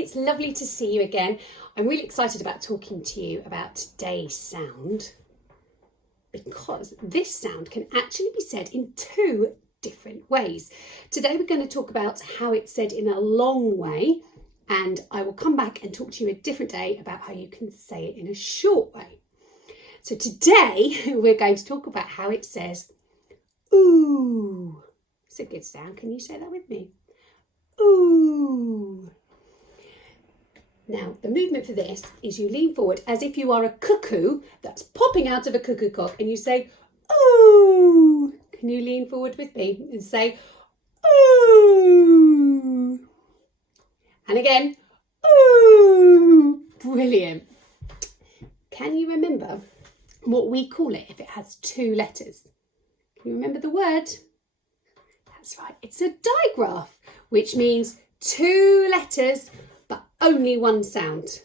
it's lovely to see you again. I'm really excited about talking to you about today's sound because this sound can actually be said in two different ways. Today we're going to talk about how it's said in a long way, and I will come back and talk to you a different day about how you can say it in a short way. So today we're going to talk about how it says ooh. It's a good sound. Can you say that with me? Ooh. Now, the movement for this is you lean forward as if you are a cuckoo that's popping out of a cuckoo clock, and you say, ooh. Can you lean forward with me and say, ooh? And again, ooh. Brilliant. Can you remember what we call it if it has two letters? Can you remember the word? That's right, it's a digraph, which means two letters but only one sound.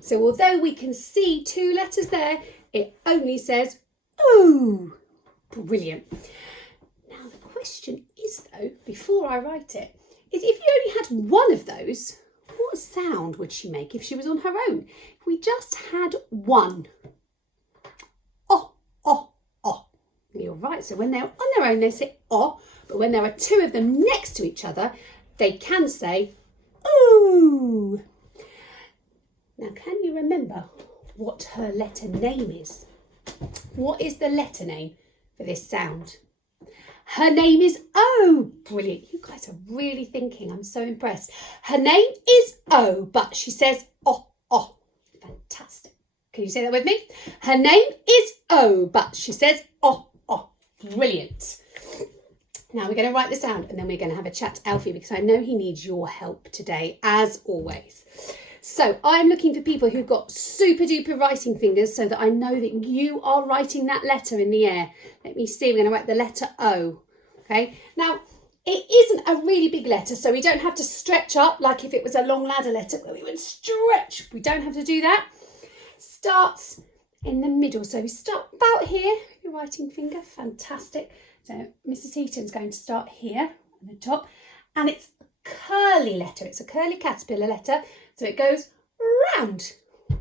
So although we can see two letters there, it only says ooh. Brilliant. Now the question is though, before I write it, is if you only had one of those, what sound would she make if she was on her own? If we just had one. Oh, oh, oh. You're right, so when they're on their own they say oh, but when there are two of them next to each other, they can say ooh. Now, can you remember what her letter name is? What is the letter name for this sound? Her name is O. Brilliant. You guys are really thinking. I'm so impressed. Her name is O, but she says oh, oh. Fantastic. Can you say that with me? Her name is O, but she says oh, oh. Brilliant. Now we're going to write the sound and then we're going to have a chat to Alfie because I know he needs your help today, as always. So I'm looking for people who've got super duper writing fingers so that I know that you are writing that letter in the air. Let me see, we're going to write the letter O. Okay, now it isn't a really big letter, so we don't have to stretch up like if it was a long ladder letter where we would stretch. We don't have to do that. Starts in the middle, so we start about here, your writing finger, fantastic. So Mrs. Heaton's going to start here on the top, and it's a curly letter. It's a curly caterpillar letter, so it goes round. How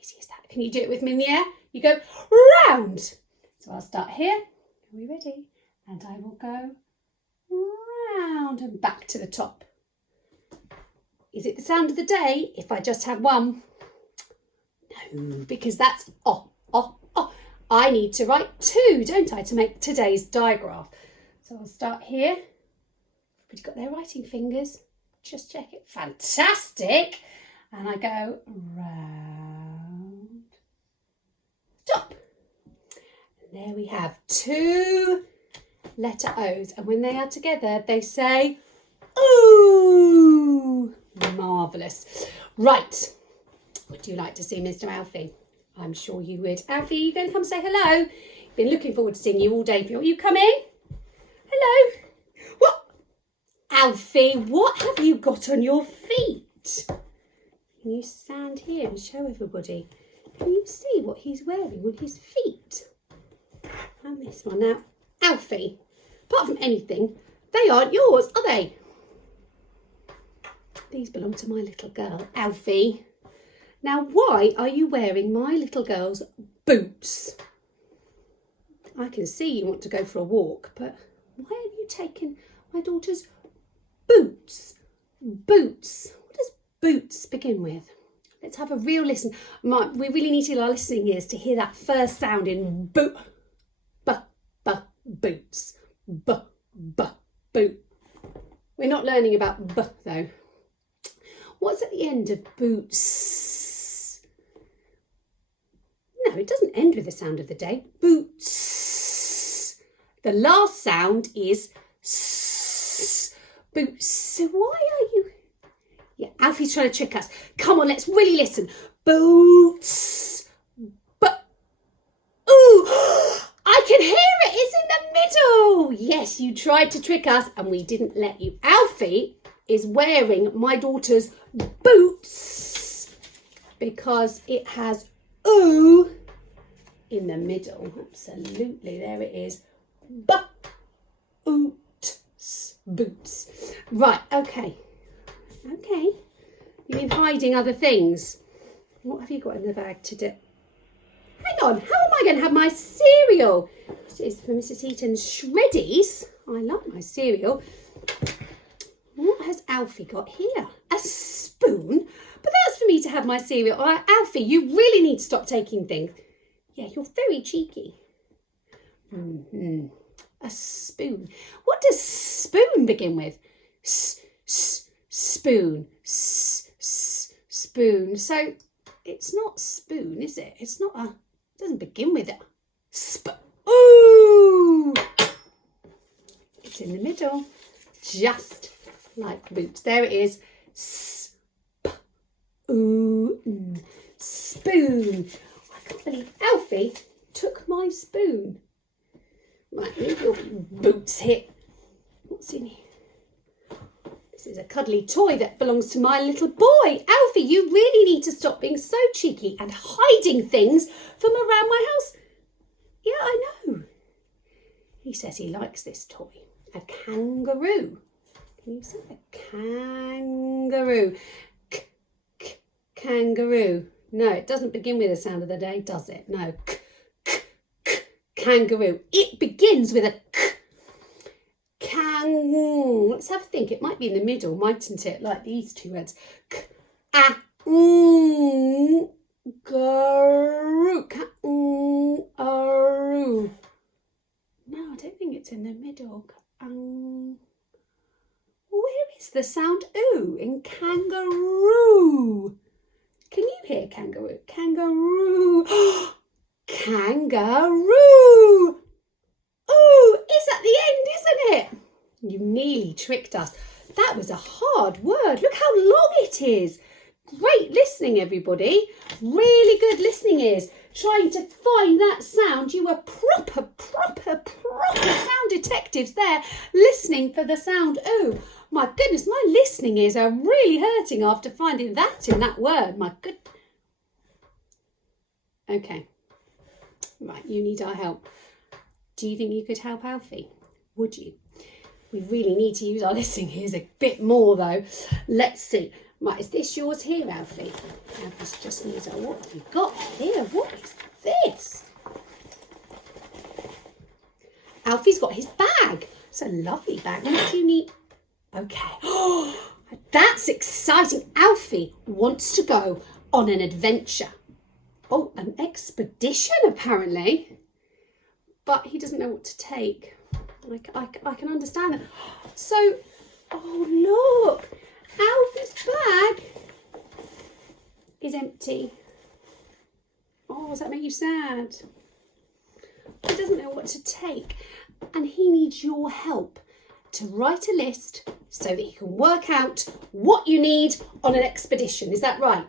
easy is that? Can you do it with me in the air? You go round. So I'll start here. Are we ready? And I will go round and back to the top. Is it the sound of the day if I just have one? No, because that's oh, oh, oh. I need to write two, don't I, to make today's digraph. So I'll start here. Everybody's got their writing fingers. Just check it. Fantastic. And I go round, stop. And there we have two letter O's. And when they are together, they say, ooh. Marvellous. Right. Would you like to see Mr. Alfie? I'm sure you would. Alfie, you going to come say hello? Been looking forward to seeing you all day. Are you coming? Hello. What? Alfie, what have you got on your feet? Can you stand here and show everybody? Can you see what he's wearing on his feet? And this one now. Alfie, apart from anything, they aren't yours, are they? These belong to my little girl, Alfie. Now, why are you wearing my little girl's boots? I can see you want to go for a walk, but why have you taken my daughter's boots? Boots. What does boots begin with? Let's have a real listen. We really need to our listening ears to hear that first sound in boot. Boots. Boot. We're not learning about b though. What's at the end of boots? No, it doesn't end with the sound of the day. Boots. The last sound is s. Boots. So why are you... Yeah, Alfie's trying to trick us. Come on, let's really listen. Boots. Ooh, I can hear it. It's in the middle. Yes, you tried to trick us and we didn't let you. Alfie is wearing my daughter's boots because it has ooh in the middle. Absolutely, there it is. Boots. Right, okay. You've been hiding other things. What have you got in the bag today? Hang on, how am I going to have my cereal? This is for Mrs. Heaton's Shreddies. I like my cereal. What has Alfie got here? A spoon? But that's for me to have my cereal. Alfie, you really need to stop taking things. Yeah, you're very cheeky. A spoon. What does spoon begin with? Spoon. Spoon. So it's not spoon, is it? It doesn't begin with a ooh! It's in the middle. Just like boots. There it is. Spoon. I can't believe Alfie took my spoon. Right, leave your boots here. What's in here? This is a cuddly toy that belongs to my little boy. Alfie, you really need to stop being so cheeky and hiding things from around my house. Yeah, I know. He says he likes this toy. A kangaroo. Can you say a kangaroo? Kangaroo. No, it doesn't begin with the sound of the day, does it? No. Kangaroo. It begins with a k. Let's have a think. It might be in the middle, mightn't it? Like these two words. Kangaroo. Kangaroo. No, I don't think it's in the middle. Where is the sound ooh in kangaroo? Can you hear kangaroo? Kangaroo. Kangaroo. Ooh, it's at the end, isn't it? You nearly tricked us. That was a hard word. Look how long it is. Great listening, everybody. Really good listening ears. Trying to find that sound. You were proper sound detectives there, listening for the sound ooh. My goodness, my listening ears are really hurting after finding that in that word. My good. Okay. Right, you need our help. Do you think you could help Alfie? Would you? We really need to use our listening ears a bit more though. Let's see. Right, is this yours here, Alfie? Alfie just needs our, what have you got here? What is this? Alfie's got his bag. It's a lovely bag. What do you need? Okay. Oh, that's exciting. Alfie wants to go on an adventure. Oh, an expedition apparently. But he doesn't know what to take. I can understand that. So, oh look, Alfie's bag is empty. Oh, does that make you sad? He doesn't know what to take. And he needs your help to write a list so that he can work out what you need on an expedition. Is that right?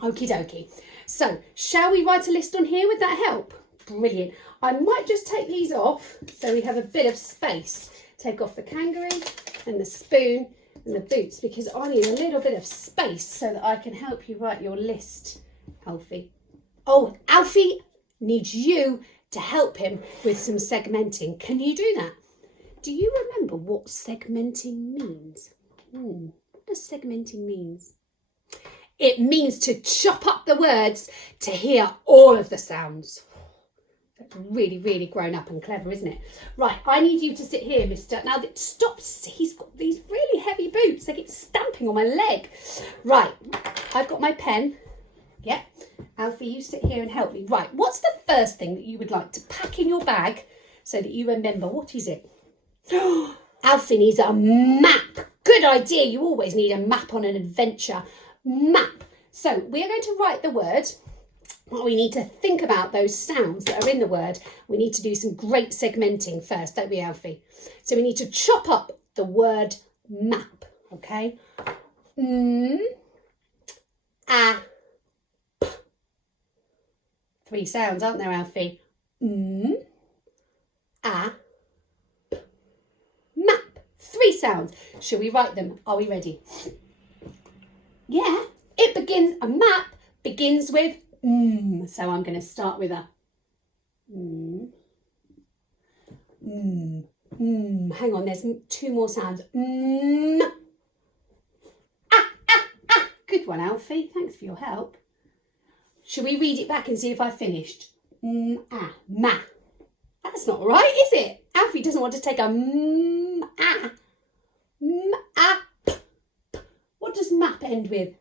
Okie dokie. So, shall we write a list on here? Would that help? Brilliant. I might just take these off so we have a bit of space. Take off the kangaroo and the spoon and the boots because I need a little bit of space so that I can help you write your list, Alfie. Oh, Alfie needs you to help him with some segmenting. Can you do that? Do you remember what segmenting means? What does segmenting mean? It means to chop up the words to hear all of the sounds. That's really, really grown up and clever, isn't it? Right, I need you to sit here, mister. Now, stop. He's got these really heavy boots. They get stamping on my leg. Right, I've got my pen. Yep. Alfie, you sit here and help me. Right, what's the first thing that you would like to pack in your bag so that you remember? What is it? Alfie needs a map. Good idea. You always need a map on an adventure. Map. So we are going to write the word. Well, we need to think about those sounds that are in the word. We need to do some great segmenting first, don't we, Alfie? So we need to chop up the word map, okay? A, p. 3 sounds, aren't there, Alfie? A, p. Map. 3 sounds. Shall we write them? Are we ready? Yeah, a map begins with so I'm going to start with a Hang on, there's 2 more sounds. Good one, Alfie. Thanks for your help. Shall we read it back and see if I finished? Ma. That's not right, is it? Alfie doesn't want to take a What does map end with?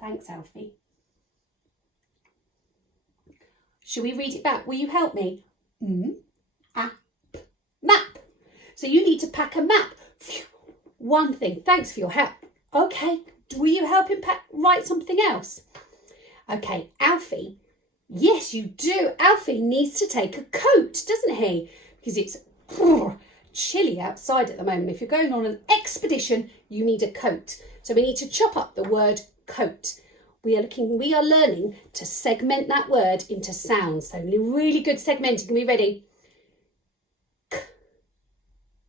Thanks, Alfie. Shall we read it back? Will you help me? Map. So you need to pack a map. Phew. One thing. Thanks for your help. Okay. Will you help him write something else? Okay, Alfie. Yes, you do. Alfie needs to take a coat, doesn't he? Because it's chilly outside at the moment. If you're going on an expedition, you need a coat. So we need to chop up the word coat. We are learning to segment that word into sounds. So really good segmenting. Are we ready?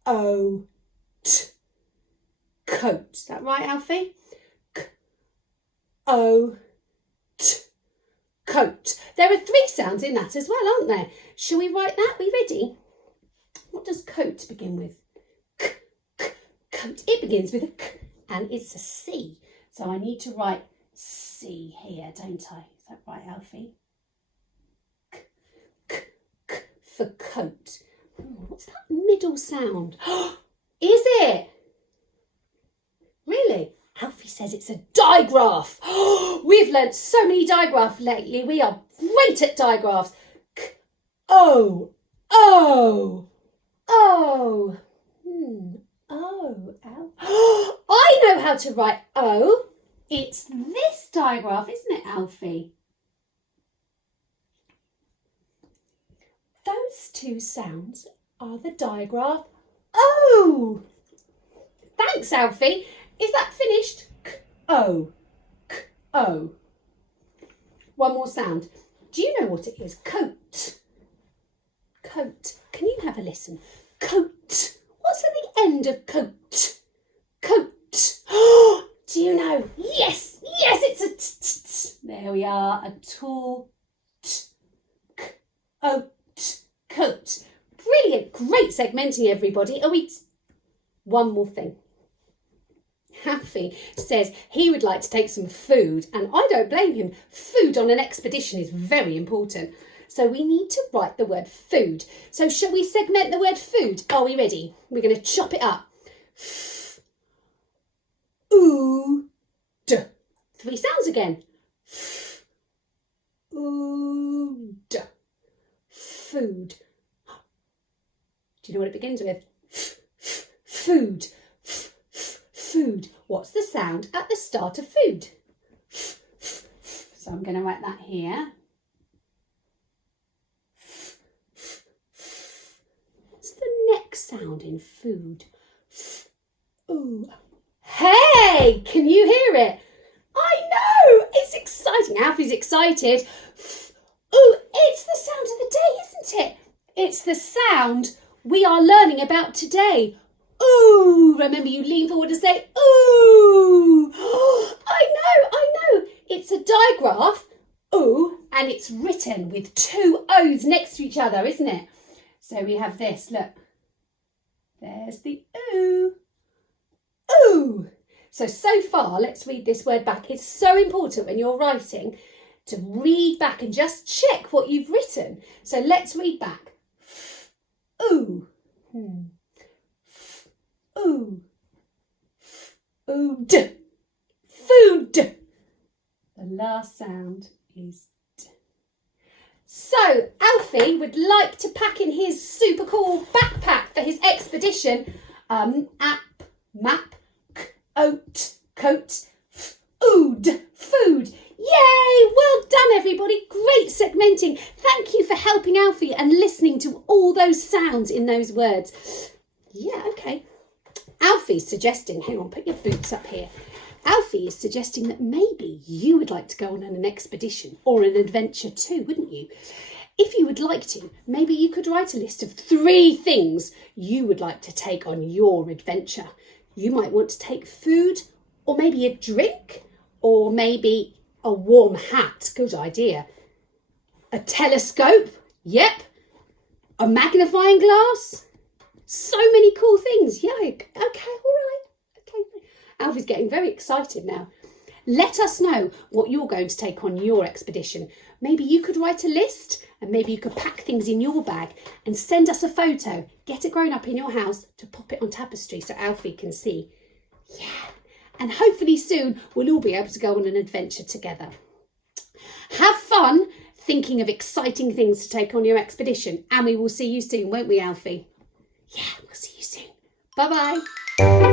K-O-T. Coat. Is that right, Alfie? K-O-T. Coat. There are 3 sounds in that as well, aren't there? Shall we write that? Are we ready? What does coat begin with? Coat. It begins with a K and it's a C. So I need to write C here, don't I? Is that right, Alfie? K for coat. What's that middle sound? Is it? Really? Alfie says it's a digraph. We've learnt so many digraphs lately. We are great at digraphs. O. I know how to write O. It's this digraph, isn't it, Alfie? Those 2 sounds are the digraph O. Thanks, Alfie. Is that finished? K-O. K-O. One more sound. Do you know what it is? Coat. Coat. Can you have a listen? Coat. What's at the end of coat? Coat. Do you know? Yes. Yes, it's a t. There we are. A tall t. Coat. Coat. Brilliant. Great segmenting, everybody. One more thing. Alfie says he would like to take some food, and I don't blame him. Food on an expedition is very important. So we need to write the word food. So shall we segment the word food? Are we ready? We're going to chop it up. Food. 3 sounds again. Food. Food. Do you know what it begins with? Food. Food. What's the sound at the start of food? So I'm going to write that here. What's the next sound in food? Ooh. Hey, can you hear it? I know, it's exciting. Alfie's excited. Ooh, it's the sound of the day, isn't it? It's the sound we are learning about today. Ooh, remember you lean forward and say, ooh. I know. It's a digraph, ooh, and it's written with 2 O's next to each other, isn't it? So we have this, look. There's the ooh. Ooh. So far, let's read this word back. It's so important when you're writing to read back and just check what you've written. So let's read back. Ooh. Ooh. Food. Food. The last sound is D. So Alfie would like to pack in his super cool backpack for his expedition. Map, oat, coat, food. Yay! Well done, everybody. Great segmenting. Thank you for helping Alfie and listening to all those sounds in those words. Yeah, okay. Alfie's suggesting, hang on, put your boots up here. Alfie is suggesting that maybe you would like to go on an expedition or an adventure too, wouldn't you? If you would like to, maybe you could write a list of 3 things you would like to take on your adventure. You might want to take food, or maybe a drink, or maybe a warm hat. Good idea. A telescope. Yep. A magnifying glass. So many cool things. Yeah. Okay. All right. Okay. Alfie's getting very excited now. Let us know what you're going to take on your expedition. Maybe you could write a list, and maybe you could pack things in your bag and send us a photo. Get it grown up in your house to pop it on tapestry so Alfie can see. Yeah, and hopefully soon we'll all be able to go on an adventure together. Have fun thinking of exciting things to take on your expedition, and we will see you soon, won't we, Alfie? Yeah, we'll see you soon. Bye-bye.